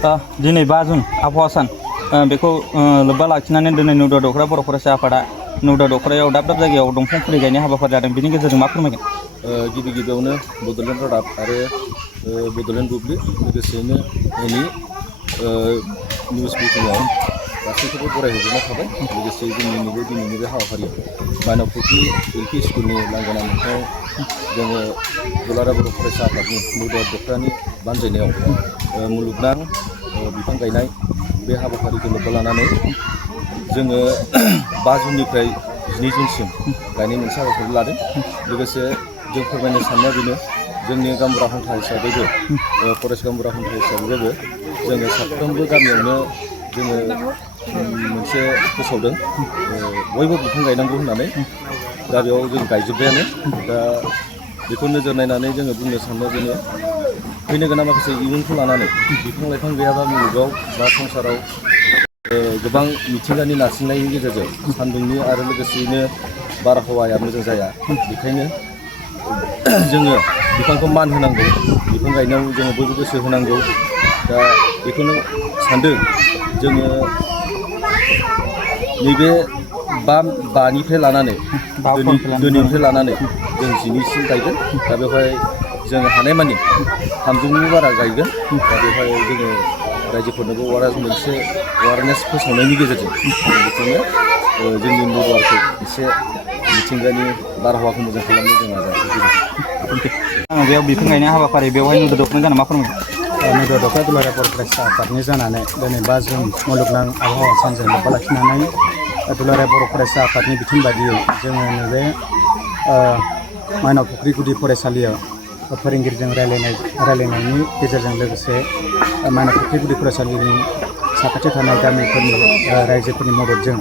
दिनै 5 जुन आबहावा सान बेखौ लोब्बा लाखिनानै दिनै नौदा दखरा बर' फरायसा आफादा नौदा दखरायाव दाब दाब जायगायाव दंफां फुलि गायनाय हाबाफारि लादों। बिनि गेजेरजों मा फोरमायगोन? गिबि गिबियावनो बड'लेण्ड रादाब आरो बड'लेण्ड बुब्लि लोगोसेयैनो एनि निउस मिटिङाव गासैखौबो बरायहरग्रोनाय थाबाय। लोगोसे जोंनि दिनैनि बे हाबाफारियाव माइनाव फुख्रि एलपि स्कुलनि लांगोना मोखाङाव जोङो दुलाराय बर' फरायसा आफादनि नौदा दखरानि बानजायनायाव मुलुगनां बिफां गायनाय बे हाबाफारिखौ लोब्बा लानानै जोङो 5 जुननिफ्राय 12 जुनसिम गायनाय मोनसे हाबाफारि लादों। लोगोसे जों फोरमायनो साननाया बेनो, जोंनि गामबुरा हान्था हिसाबैबो फरेस्ट गामबुरा हान्था हिसाबैबो जोङो साफ्रोमबो गामियावनो जोङो मोनसे फोसावदों बयबो बिफां गायनांगौ होननानै। दा बेयाव जों गायजोब्बायानो। दा बेखौ नोजोर नायनानै जोङो बुंनो सानो बेनो, फैनो गोनां माखासे इयुनखौ लानानै बिफां लाइफां गैयाबा मुलुगाव बा संसाराव गोबां मिथिंगानि नारसिननायनि गेजेरजों सान्दुंनि आरो लोगोसेयैनो बारहावाया मोजां जाया। बेखायनो जोङो बिफांखौ मान होनांगौ, बिफां गायनायाव जोङो बयबो गोसो होनांगौ। दा बेखौनो सानदों जोङो नैबे 5निफ्राय लानानै दिनैनिफ्राय लानानै जों 12सिम गायगोन। दा बेवहाय जों हानायमानि 300नि बारा गायगोन। दा बेवहाय जोङो रायजोफोरनोबो मोनसे एवारनेस फोसावनायनि गेजेरजों बेखौनो जोंनि नौदाखौ एसे मिथिंगानि बारहावाखौ मोजां खालामनो जों नाजागोन। बेयाव बिफां गायनाय हाबाफारि बेवहाय नौदा दखरानि जाना मा फोरमायगोन? नौदा दखरा दुलाराय बर' फरायसा आफादनि जानानै दिनै 5 जुन मुलुगनां आबहावा सानजों लोब्बा लाखिनानै दुलाराय बर' फरायसा आफादनि बिथोन बायदियै जोङो नैबे माइनाव फुख्रि गुदि फरायसालियाव फोरोंगिरिजों रायलायनायनि गेजेरजों लोगोसे माइनाव फुख्रि गुदि फरायसालिनि साखाथियाव थानाय गामिफोरनि रायजोफोरनि मददजों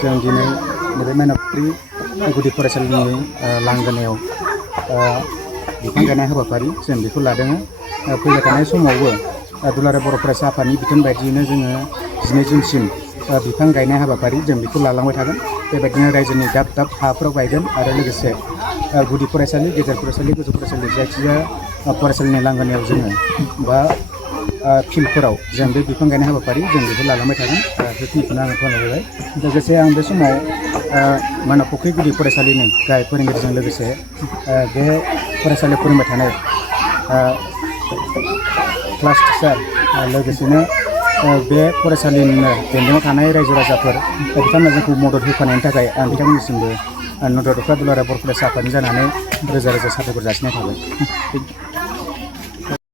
जों दिनै नैबे माइनाव फुख्रि गुदि फरायसालिनि लांगोनायाव बिफां गायनाय हाबाफारि जों बेखौ लादों। फैबाय थानाय समावबो दुलाराय बर' फरायसा आफादनि बिथोन बायदियैनो जोङो 12 जुनसिम बिफां गायनाय हाबाफारि जों बेखौ लालांबाय थागोन। बेबायदिनो रायजोनि दाब दाब हाफोराव गायगोन आरो लोगोसे गुदि फरायसालि, गेजेर फरायसालि, गोजौ फरायसालि जायखिजाया फरायसालिनि लांगोनायाव जोङो बा फिल्डफोराव जों बे बिफां गायनाय हाबाफारि जों बेखौ लालांबाय थागोन। बेखिनिखौनो आं फोरमायबाय। लोगोसे आं बे समाव माइनाव फुख्रि गुदि फरायसालिनि गाहाय फोरोंगिरिजों लोगोसे बे फरायसालियाव फोरोंबाय थानाय क्लास टिचार लोगोसेनो बे फरायसालिनिनो बेन्दोङाव थानाय रायजो राजाफोर बिथांमोना जोंखौ मदद होफानायनि थाखाय आं बिथांमोननिसिमबो नौदा दखरा दुलाराय बर' फरायसा आफादनि जानानै रोजा रोजा साबायखर जासिनाय थाबाय।